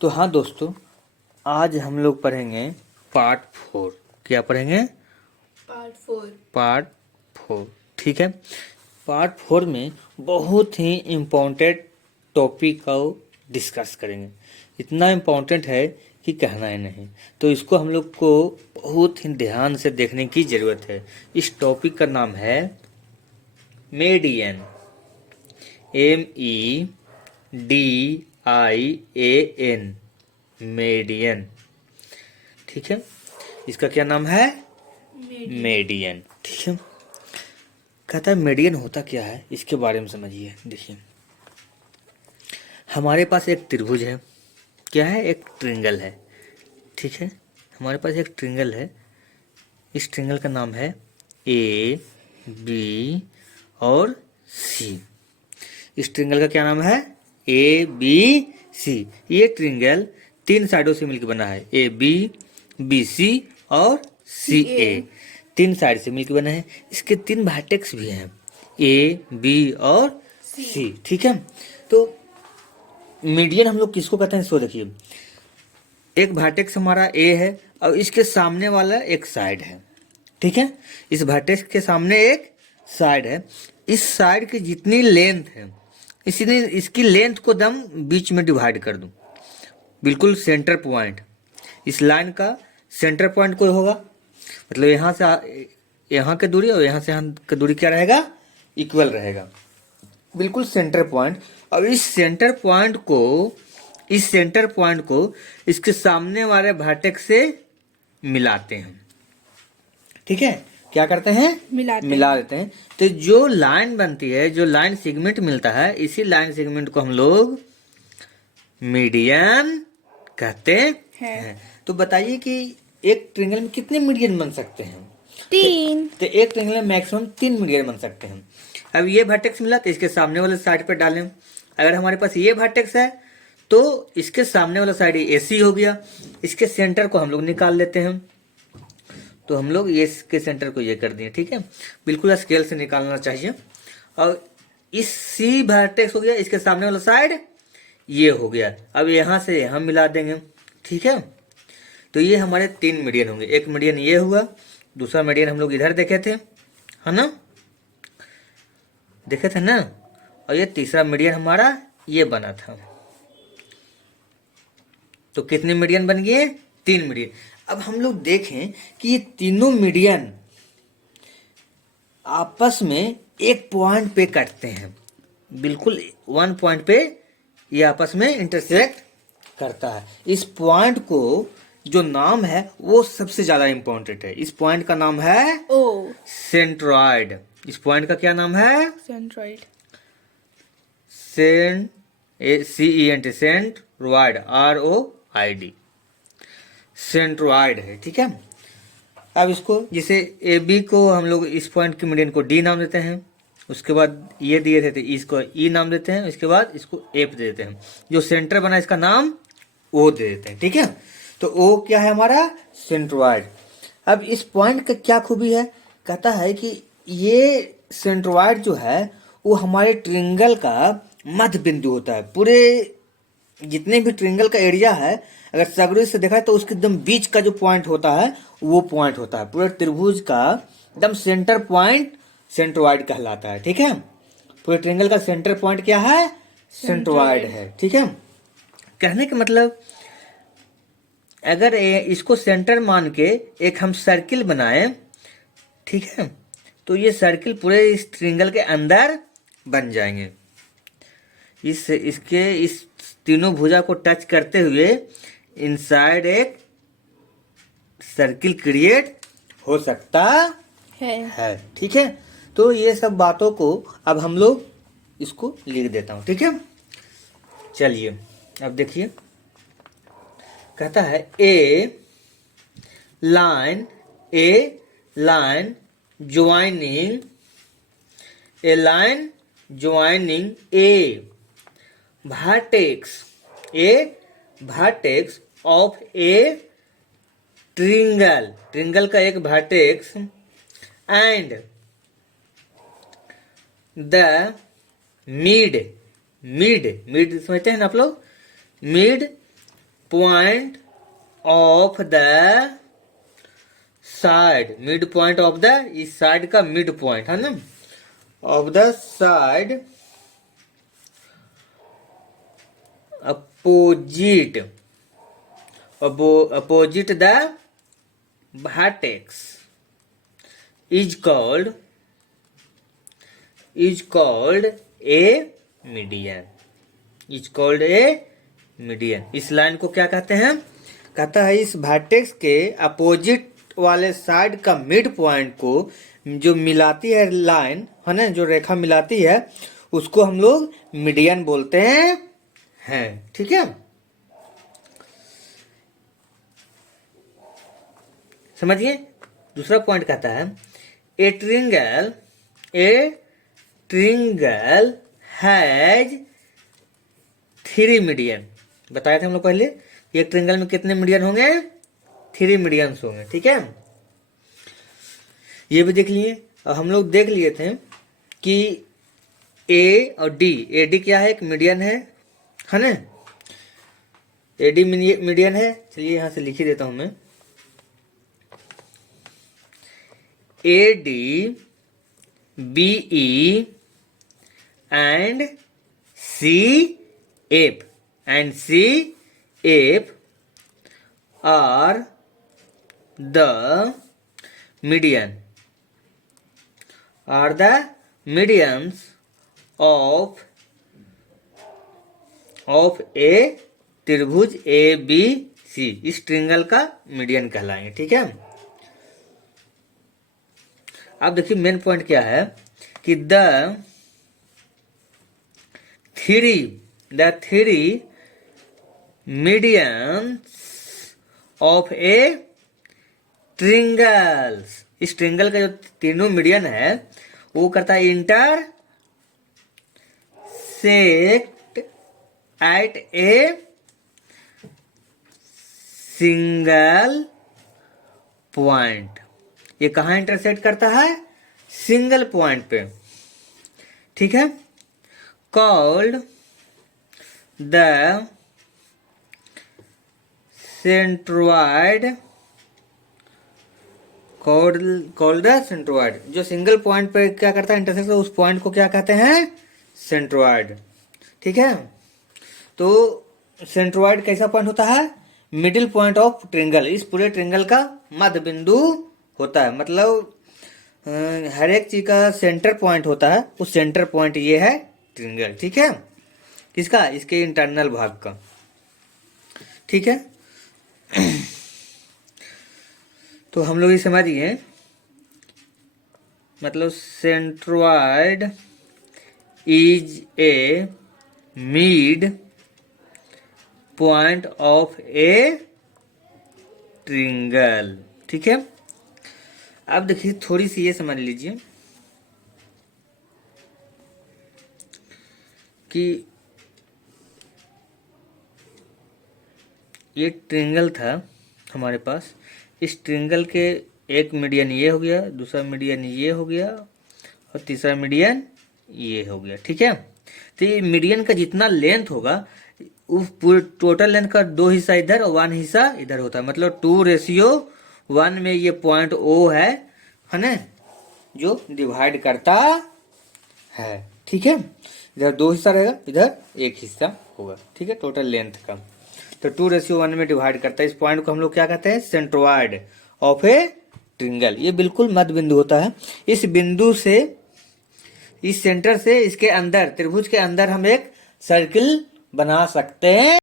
तो हाँ दोस्तों, आज हम लोग पढ़ेंगे पार्ट 4। क्या पढ़ेंगे? पार्ट 4। ठीक है। पार्ट 4 में बहुत ही इम्पोर्टेंट टॉपिक को डिस्कस करेंगे। इतना इम्पोर्टेंट है कि कहना ही नहीं। तो इसको हम लोग को बहुत ही ध्यान से देखने की ज़रूरत है। इस टॉपिक का नाम है मेडियन। MEDIAN, median. ठीक है, इसका क्या नाम है? मेडियन। ठीक है। कहता है मेडियन होता क्या है, इसके बारे में समझिए। देखिए, हमारे पास एक त्रिभुज है। क्या है? एक ट्रिंगल है। ठीक है, हमारे पास एक ट्रिंगल है। इस ट्रिंगल का नाम है AB और C। इस ट्रिंगल का क्या नाम है? ABC। ये ट्रिंगल 3 साइडों से मिलकर बना है। AB, BC और CA। 3 साइड से मिलकर बना है। इसके 3 वर्टेक्स भी हैं, AB और C। ठीक है। तो मीडियन हम लोग किसको कहते हैं? इसको देखिए, एक वर्टेक्स हमारा A है और इसके सामने वाला एक साइड है। ठीक है, इस वर्टेक्स के सामने एक साइड है। इस साइड की जितनी लेंथ है, इसलिए इसकी लेंथ को दम बीच में डिवाइड कर दूं। बिल्कुल सेंटर पॉइंट, इस लाइन का सेंटर पॉइंट कोई होगा, मतलब यहाँ से यहाँ की दूरी और यहाँ से यहाँ की दूरी क्या रहेगा? इक्वल रहेगा। बिल्कुल सेंटर पॉइंट। और इस सेंटर पॉइंट को इसके सामने वाले वर्टेक्स से मिलाते हैं। ठीक है, क्या करते हैं? मिला देते हैं। तो जो लाइन बनती है, जो लाइन सेगमेंट मिलता है, इसी लाइन सेगमेंट को हम लोग मीडियन कहते हैं। तो बताइए कि एक ट्रिंगल में कितने मीडियन बन सकते हैं? 3। तो एक ट्रिंगल में मैक्सिमम 3 मीडियन बन सकते हैं। अब ये वर्टेक्स मिला तो इसके सामने वाले साइड पर डालें। अगर हमारे पास ये वर्टेक्स है तो इसके सामने वाला साइड AC हो गया। इसके सेंटर को हम लोग निकाल लेते हैं। तो हम लोग ये इसके सेंटर को ये कर दिए। ठीक है, बिल्कुल स्केल से निकालना चाहिए। और इस C वर्टेक्स हो गया, इसके सामने वाला साइड ये हो गया। अब यहाँ से यहाँ मिला देंगे। ठीक है, तो ये हमारे 3 मीडियन होंगे। एक मीडियन ये हुआ, दूसरा मीडियन हम लोग इधर देखे थे, है ना? देखे थे ना? और ये तीसरा मीडियन हमारा ये बना था। तो कितने मीडियन बन गए? 3 मीडियन। अब हम लोग देखें कि ये तीनों मीडियन आपस में एक पॉइंट पे कटते हैं। बिल्कुल 1 पॉइंट पे ये आपस में इंटरसेक्ट करता है। इस पॉइंट को जो नाम है वो सबसे ज्यादा इंपॉर्टेंट है। इस पॉइंट का नाम है सेंट्रॉइड। इस पॉइंट का क्या नाम है? Centroid. CENT, centroid, ROID, centroid है। ठीक है। अब इसको जैसे AB को हम लोग इस पॉइंट के मीडियन को D नाम देते हैं। उसके बाद ये दिए थे तो इसको E नाम देते हैं। उसके बाद इसको F दे देते हैं। जो सेंटर बना इसका नाम O दे देते हैं। ठीक है, तो O क्या है हमारा? सेंट्रॉइड। अब इस पॉइंट का क्या खूबी है? कहता है कि ये सेंट्रॉइड जो है वो हमारे ट्रिंगल का मध्य बिंदु होता है। पूरे जितने भी ट्रिंगल का एरिया है, अगर सगड़े से देखा तो उसके एकदम बीच का जो पॉइंट होता है वो पॉइंट होता है। पूरे त्रिभुज का एकदम सेंटर पॉइंट सेंट्रॉइड कहलाता है। ठीक है, पूरे ट्रिंगल का सेंटर पॉइंट क्या है? सेंट्रॉइड है। ठीक है, कहने का मतलब अगर इसको सेंटर मान के एक हम सर्किल बनाएं, ठीक है, तो ये सर्किल पूरे इस ट्रिंगल के अंदर बन जाएंगे। इस तीनों भुजा को टच करते हुए इनसाइड एक सर्किल क्रिएट हो सकता है। ठीक है, तो ये सब बातों को अब हम लोग इसको लिख देता हूं। ठीक है, चलिए अब देखिए, कहता है a line joining a vertex of a triangle का एक वर्टेक्स एंड द मिड समझते हैं ना आप लोग? Mid point of the side, mid point of the, इस साइड का मिड पॉइंट है ना, of the side opposite the vertex is called a median, is called a median। इस लाइन को क्या कहते हैं? कहता है इस वर्टेक्स के अपोजिट वाले साइड का मिड पॉइंट को जो मिलाती है लाइन है ना, जो रेखा मिलाती है उसको हम लोग मीडियन बोलते हैं। ठीक है, समझिए। दूसरा पॉइंट कहता है ए ट्रिंगल हैज 3 मीडियन। बताया था हम लोग पहले, एक ट्रिंगल में कितने मीडियन होंगे? 3 मीडियंस होंगे। ठीक है, ये भी देख लिए। और हम लोग देख लिए थे कि ए और डी, ए डी क्या है? एक मीडियन है ना, ए डी मीडियन है। चलिए यहां से लिख ही देता हूं मैं, A D B E and C F are the medians of a त्रिभुज ए बी सी। इस ट्रिंगल का मीडियन कहलाएंगे। ठीक है, अब देखिए मेन पॉइंट क्या है कि द थ्री मीडियंस ऑफ ए ट्रिंगल्स, इस ट्रिंगल का जो तीनों मीडियन है वो करता है intersect at a single point. ये कहाँ इंटरसेक्ट करता है? सिंगल पॉइंट पे। ठीक है, कॉल्ड द सेंट्रोइड, जो सिंगल पॉइंट पे क्या करता है? इंटरसेक्ट। उस पॉइंट को क्या कहते हैं? सेंट्रोइड। ठीक है, तो सेंट्रोइड कैसा पॉइंट होता है? Middle point of triangle. इस पूरे ट्रिंगल का मध्य बिंदु होता है, मतलब हर एक चीज का सेंटर पॉइंट होता है। उस सेंटर पॉइंट ये है ट्रिंगल। ठीक है, किसका? इसके इंटरनल भाग का। ठीक है, तो हम लोग ये समझिए, मतलब centroid is a mid point of a triangle. ठीक है, अब देखिए थोड़ी सी ये समझ लीजिए कि ये ट्रिंगल था हमारे पास। इस ट्रिंगल के एक मीडियन ये हो गया, दूसरा मीडियन ये हो गया और तीसरा मीडियन ये हो गया। ठीक है, तो ये मीडियन का जितना लेंथ होगा उस पूरे टोटल लेंथ का 2 हिस्सा इधर और 1 हिस्सा इधर होता है, मतलब 2:1 में ये पॉइंट ओ है ना, जो डिवाइड करता है। ठीक है, इधर 2 हिस्सा रहेगा, इधर 1 हिस्सा होगा। ठीक है, टोटल लेंथ का, तो 2:1 में डिवाइड करता है। इस पॉइंट को हम लोग क्या कहते हैं? Centroid of a triangle. ये बिल्कुल मध्य बिंदु होता है। इस बिंदु से, इस सेंटर से इसके अंदर, त्रिभुज के अंदर हम एक सर्किल बना सकते हैं।